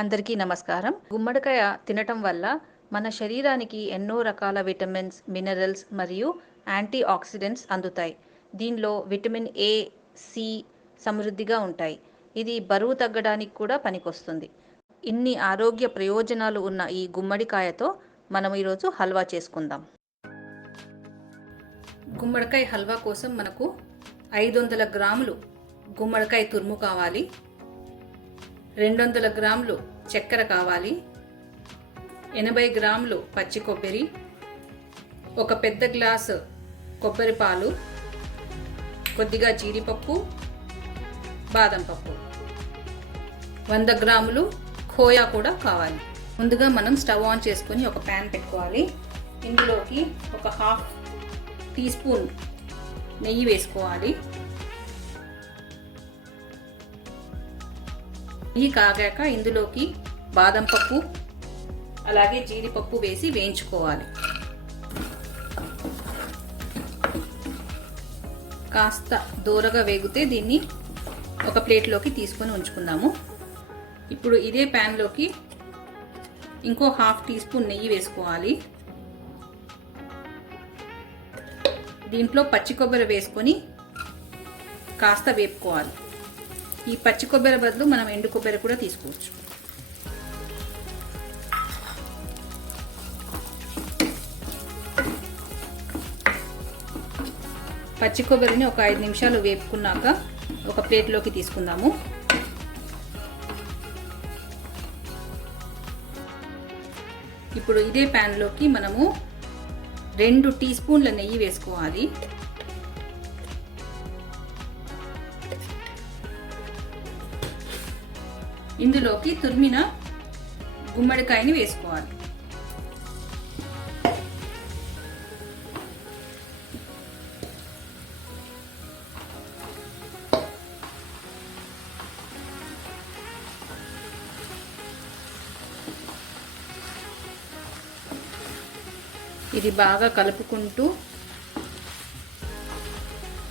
అందరికీ నమస్కారం. గుమ్మడికాయ తినటం వల్ల మన శరీరానికి ఎన్నో రకాల విటమిన్స్, మినరల్స్ మరియు యాంటీ ఆక్సిడెంట్స్ అందుతాయి. దీనిలో విటమిన్ ఏ, సి సమృద్ధిగా ఉంటాయి. ఇది బరువు తగ్గడానికి కూడా పనికొస్తుంది. ఇన్ని ఆరోగ్య ప్రయోజనాలు ఉన్న ఈ గుమ్మడికాయతో మనం ఈరోజు హల్వా చేసుకుందాం. గుమ్మడికాయ హల్వా కోసం మనకు 500 గ్రాములు గుమ్మడికాయ తురుము కావాలి, 200 గ్రాములు చక్కెర కావాలి, 80 గ్రాములు పచ్చి కొబ్బరి, ఒక పెద్ద గ్లాసు కొబ్బరి పాలు, కొద్దిగా జీడిపప్పు, బాదం పప్పు, 100 గ్రాములు ఖోయా కూడా కావాలి. ముందుగా మనం స్టవ్ ఆన్ చేసుకొని ఒక ప్యాన్ పెట్టుకోవాలి. ఇందులోకి ఒక 1/2 టీ స్పూన్ నెయ్యి వేసుకోవాలి. నెయ్యి కాగాక ఇందులోకి బాదం పప్పు అలాగే జీడిపప్పు వేసి వేయించుకోవాలి. కాస్త దూరగా వేగితే దీన్ని ఒక ప్లేట్లోకి తీసుకొని ఉంచుకుందాము. ఇప్పుడు ఇదే ప్యాన్లోకి ఇంకో 1/2 టీ స్పూన్ నెయ్యి వేసుకోవాలి. దీంట్లో పచ్చి కొబ్బరి వేసుకొని కాస్త వేపుకోవాలి. ఈ పచ్చి కొబ్బరి బదులు మనం ఎండు కొబ్బరి కూడా తీసుకోవచ్చు. పచ్చి కొబ్బరిని ఒక 5 నిమిషాలు వేపుకున్నాక ఒక ప్లేట్లోకి తీసుకుందాము. ఇప్పుడు ఇదే ప్యాన్లోకి మనము 2 టీ స్పూన్ల నెయ్యి వేసుకోవాలి. ఇందులోకి తురిమిన గుమ్మడికాయని వేసుకోవాలి. ఇది బాగా కలుపుకుంటూ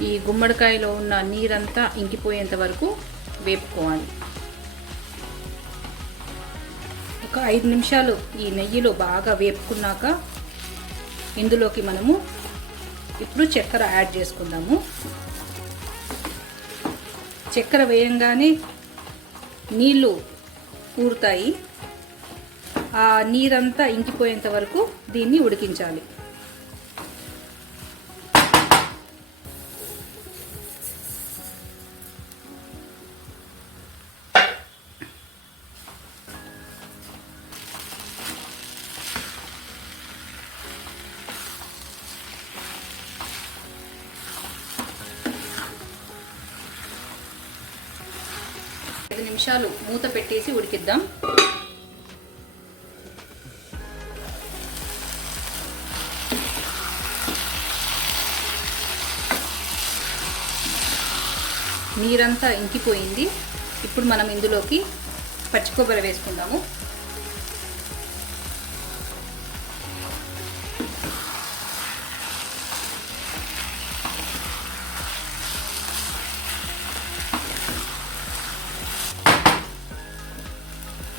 ఈ గుమ్మడికాయలో ఉన్న నీరంతా ఇంకిపోయేంత వరకు వేపుకోవాలి. ఒక 5 నిమిషాలు ఈ నెయ్యిలో బాగా వేపుకున్నాక ఇందులోకి మనము ఇప్పుడు చక్కెర యాడ్ చేసుకుందాము. చక్కెర వేయంగానే నీళ్ళు ఊరుతాయి. ఆ నీరంతా ఇంకిపోయేంత వరకు దీన్ని ఉడికించాలి. నిమిషాలు మూత పెట్టేసి ఉడికిద్దాం. నీరంతా ఇంకిపోయింది. ఇప్పుడు మనం ఇందులోకి పచ్చి కొబ్బరి వేసుకుందాము.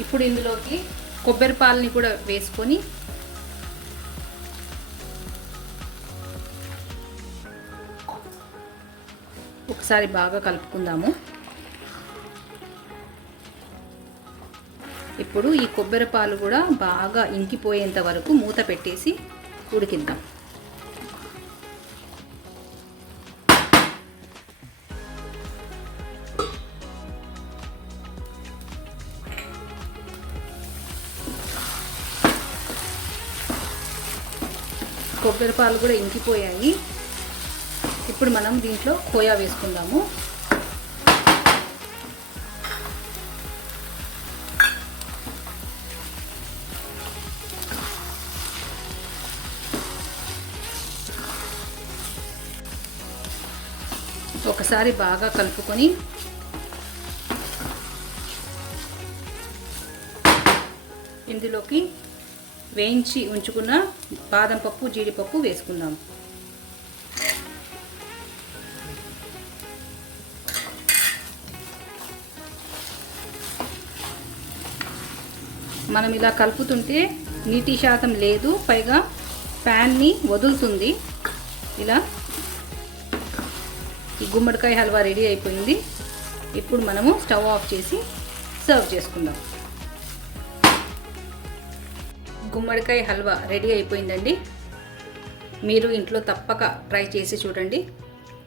ఇప్పుడు ఇందులోకి కొబ్బరి పాలని కూడా వేసుకొని ఒకసారి బాగా కలుపుకుందాము. ఇప్పుడు ఈ కొబ్బరి పాలు కూడా బాగా ఇంకిపోయేంత వరకు మూత పెట్టేసి ఉడికిద్దాం. కొబ్బరి పాలు కూడా ఇంకిపోయాయి. ఇప్పుడు మనం దీంట్లో ఖోయా వేసుకుందాము. ఒకసారి బాగా కలుపుకొని ఇందులోకి వేయించి ఉంచుకున్న బాదం పప్పు, జీడిపప్పు వేసుకుందాం. మనం ఇలా కలుపుతుంటే నీటి శాతం లేదు, పైగా ప్యాన్ని వదులుతుంది. ఇలా ఈ గుమ్మడికాయ హల్వా రెడీ అయిపోయింది. ఇప్పుడు మనము స్టవ్ ఆఫ్ చేసి సర్వ్ చేసుకుందాం. గుమ్మడికాయ హల్వా రెడీ అయిపోయిందండి. మీరు ఇంట్లో తప్పక ట్రై చేసి చూడండి.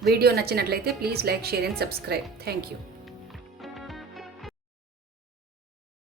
వీడియో నచ్చినట్లయితే please like, share and subscribe. Thank you.